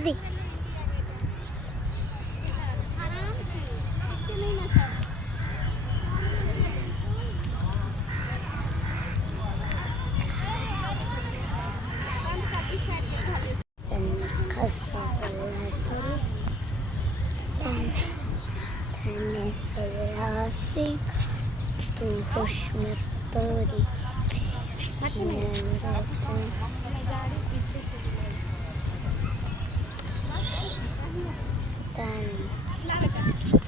दी। तू खुश में तोरी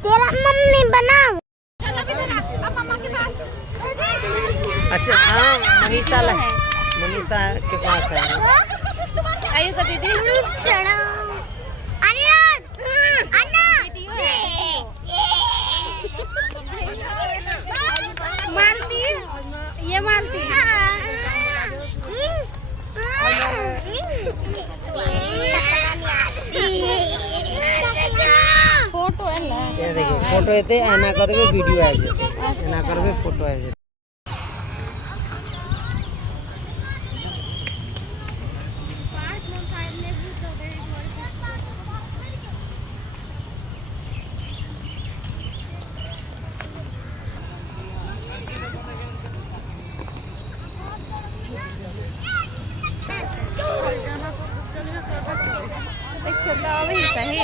तेरा मम्मी बनाओ। अच्छा हाँ मनीषा के पास है। आइए तो दीदी मानती ये मानती फोटो है ना ये देखिए फोटो येते एना करबे वीडियो आ जेते एना करबे फोटो आ जेते। सही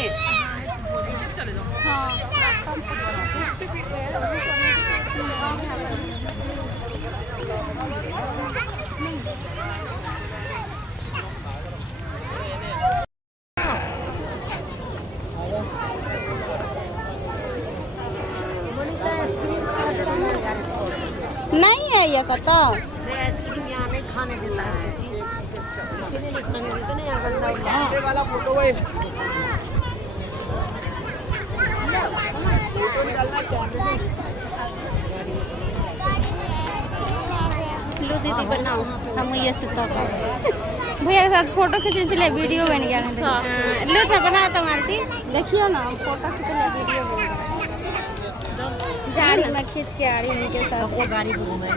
नहीं है ये कतो आइसक्रीम यहाँ नहीं खाने देता है। नहीं खाने देते नहीं गंदा वाला फोटो है। लो दीदी बनाओ हम ये सुता कर भैया के साथ फोटो खींचने चले वीडियो बन गया लो तो बना तो मालती देखियो ना फोटो खींचने वीडियो बन गया गाड़ी में खींच के आ रही उनके साथ सबको गाड़ी घूमे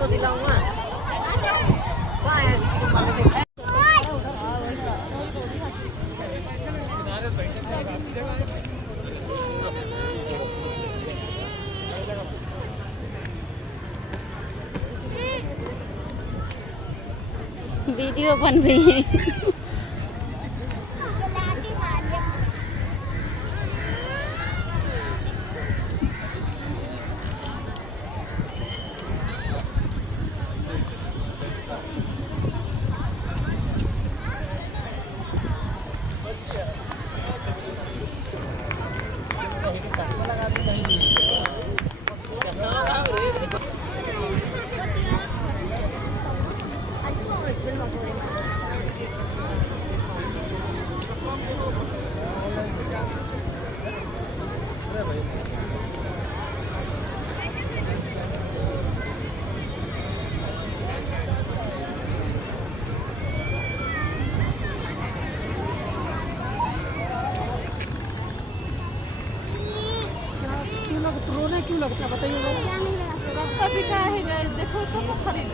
तो दिलाऊंगा वीडियो बन रही है। रोना क्यों लगता है बताइए। देखो सब खरीद